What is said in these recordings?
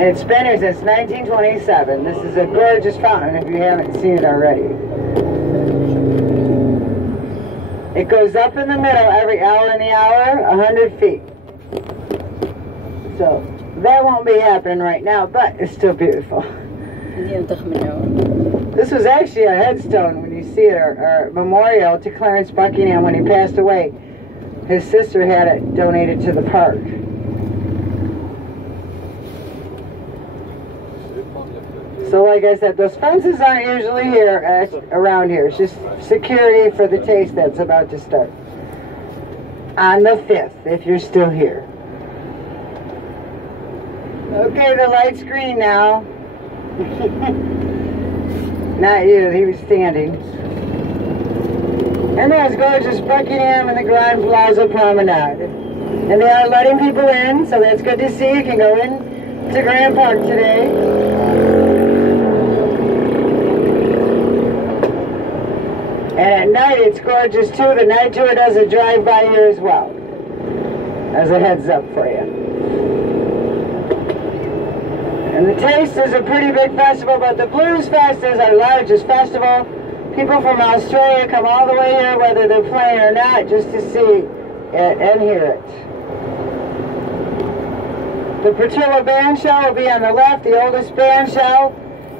And it's been here since 1927. This is a gorgeous fountain if you haven't seen it already. It goes up in the middle every hour in the hour, 100 feet. So that won't be happening right now, but it's still beautiful. This was actually a headstone when you see it, or memorial to Clarence Buckingham when he passed away. His sister had it donated to the park. So like I said, those fences aren't usually here, around here. It's just security for the taste that's about to start. On the 5th, if you're still here. Okay, the light's green now. Not you, he was standing. And there's gorgeous Buckingham and the Grand Plaza Promenade. And they are letting people in, so that's good to see. You can go in to Grand Park today. And at night it's gorgeous too. The night tour does a drive-by here as well. As a heads up for you. And the Taste is a pretty big festival, but the Blues Fest is our largest festival. People from Australia come all the way here, whether they're playing or not, just to see it and hear it. The Portillo Band Show will be on the left, the oldest band show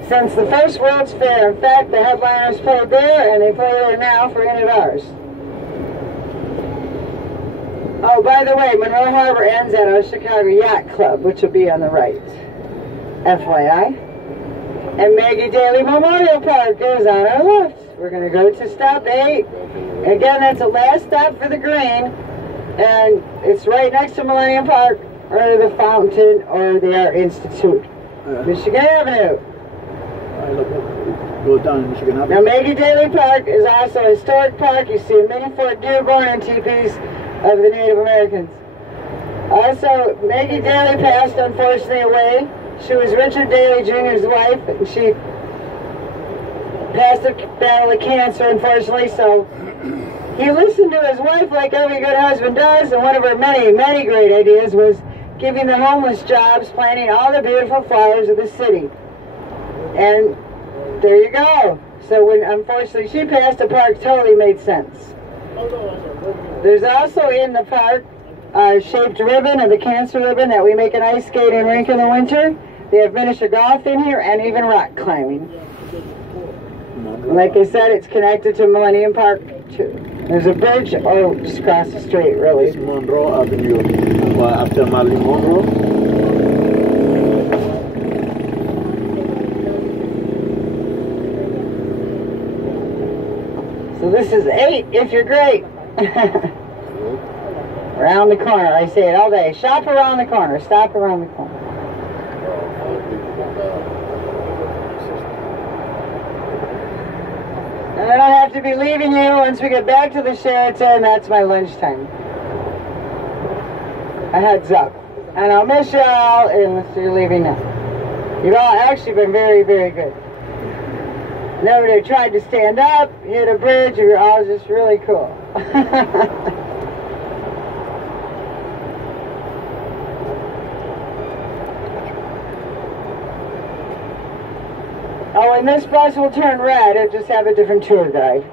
since the first World's Fair. In fact, the headliners played there, and they play there now for any of ours. Oh, by the way, Monroe Harbor ends at our Chicago Yacht Club, which will be on the right. FYI. And Maggie Daley Memorial Park is on our left. We're going to go to stop 8. Again, that's the last stop for the green. And it's right next to Millennium Park, or the Fountain, or the Art Institute. Michigan Avenue. Go down Michigan Avenue. Now, Maggie Daley Park is also a historic park. You see many Fort Dearborn and teepees of the Native Americans. Also, Maggie Daley passed, unfortunately, away. She was Richard Daley Jr.'s wife, and she passed a battle of cancer, unfortunately, so he listened to his wife like every good husband does, and one of her many, many great ideas was giving the homeless jobs, planting all the beautiful flowers of the city. And there you go. So when, unfortunately, she passed, the park totally made sense. There's also in the park a shaped ribbon, of the cancer ribbon, that we make an ice skating rink in the winter. They have miniature golf in here and even rock climbing. Like I said, it's connected to Millennium Park too. There's a bridge, oh, just across the street, really. It's Monroe Avenue, after Marilyn Monroe. So this is 8 if you're great. Around the corner, I say it all day. Shop around the corner, stop around the corner. And then I'll have to be leaving you once we get back to the Sheraton. That's my lunchtime. A heads up. And I'll miss you all unless you're leaving now. You've all actually been very, very good. Nobody tried to stand up, hit a bridge. You're all just really cool. Oh, and this bus will turn red. It'll just have a different tour guide.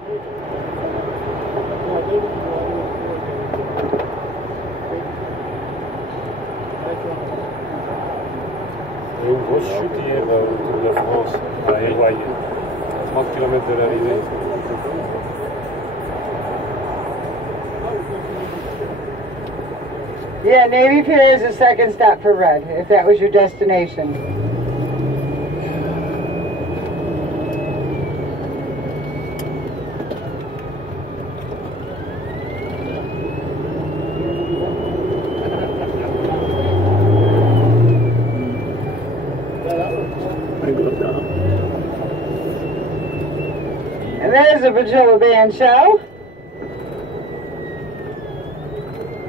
Il y a une grosse chute hier de la France, à Hawaï, 30 km de l'arrivée. Yeah, Navy Pier is the second stop for red, if that was your destination. And there's the Portillo Band Show.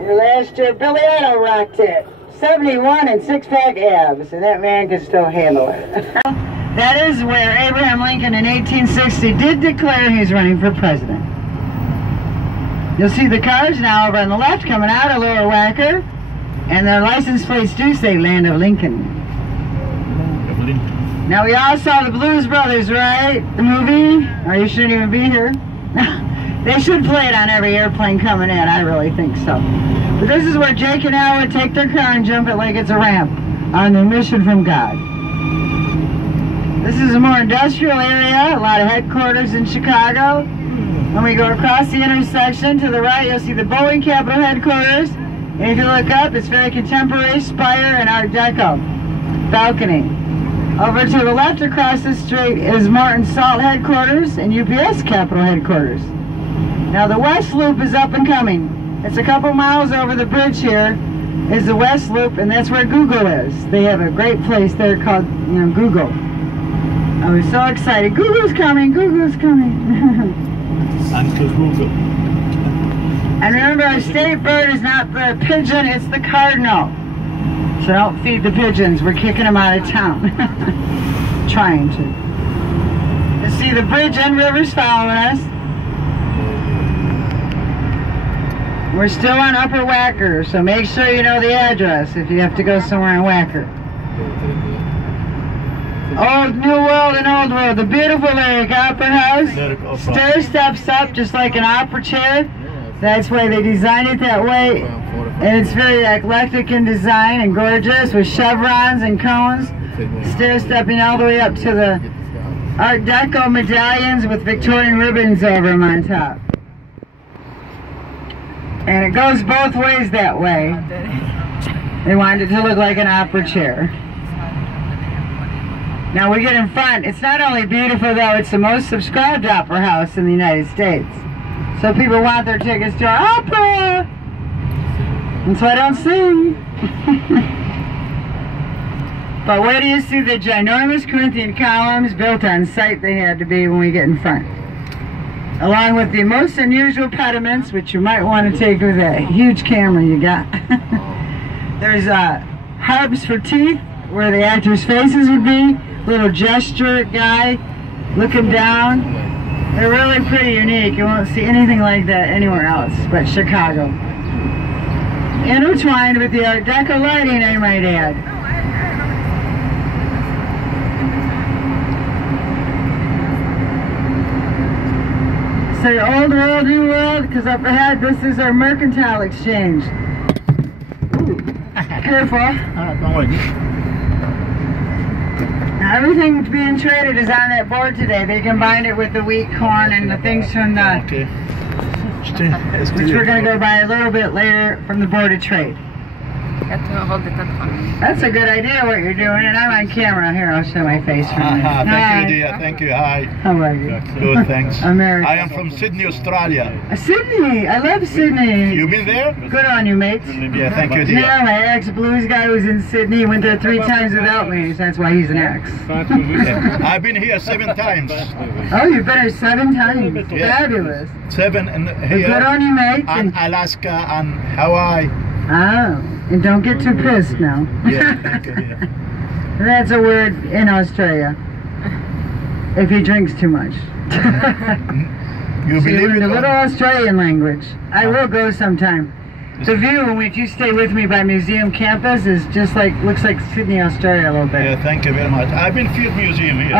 And last year, Billy Idol rocked it. 71 and six-pack abs, and that man can still handle it. That is where Abraham Lincoln in 1860 did declare he's running for president. You'll see the cars now over on the left coming out of Lower Wacker, and their license plates do say Land of Lincoln. Now we all saw the Blues Brothers, right? The movie? Or you shouldn't even be here. They should play it on every airplane coming in. I really think so. But this is where Jake and Al would take their car and jump it like it's a ramp on their mission from God. This is a more industrial area, a lot of headquarters in Chicago. When we go across the intersection to the right, you'll see the Boeing Capital headquarters. And if you look up, it's very contemporary, spire, and Art Deco. Balcony. Over to the left across the street is Morton Salt headquarters and UPS Capital headquarters. Now the West Loop is up and coming. It's a couple miles over the bridge here is the West Loop, and that's where Google is. They have a great place there called, Google. I was so excited. Google's coming, Google's coming. Uncle Google. And remember, our state bird is not the pigeon, it's the cardinal. So don't feed the pigeons. We're kicking them out of town. Trying to. You see the bridge and rivers following us. We're still on Upper Wacker, so make sure you know the address if you have to go somewhere in Wacker. Old New World and Old World. The beautiful Lyric Opera House. Stair steps up just like an opera chair. That's why they designed it that way. And it's very eclectic in design and gorgeous with chevrons and cones. Stair stepping all the way up to the Art Deco medallions with Victorian ribbons over them on top. And it goes both ways that way. They wanted it to look like an opera chair. Now we get in front. It's not only beautiful though, it's the most subscribed opera house in the United States. So people want their tickets to our opera. And so I don't sing. But where do you see the ginormous Corinthian columns built on site they had to be when we get in front? Along with the most unusual pediments, which you might want to take with that huge camera you got. There's hubs for teeth, where the actors' faces would be. Little gesture guy looking down. They're really pretty unique. You won't see anything like that anywhere else but Chicago. Intertwined with the Art Deco lighting, I might add. So Old World, New World, because up ahead this is our mercantile exchange. Ooh, careful. Don't worry. Now everything being traded is on that board today. They combined it with the wheat, corn, and the things from the... Okay. Which we're going to go by a little bit later from the Board of Trade. That's a good idea what you're doing, and I'm on camera. Here, I'll show my face from here. Thank you, dear. Thank you. Hi. How are you? Good, thanks. America. I am from Sydney, Australia. Sydney! I love Sydney. You been there? Good on you, mates. Yeah, thank you, dear. Yeah, my ex-blues guy was in Sydney. He went there 3 times without me, so that's why he's an ex. I've been here 7 times. Oh, you've been here 7 times. Yeah. Fabulous. 7 and here. Good on you, mates. And Alaska and Hawaii. Oh, and don't get too pissed now. Yeah, thank you, dear. That's a word in Australia. If he drinks too much. You So believe learned it? a little Australian language. I will go sometime. The view, if you stay with me by museum campus, is just like, looks like Sydney, Australia a little bit. Yeah, thank you very much. I've been Field Museum here.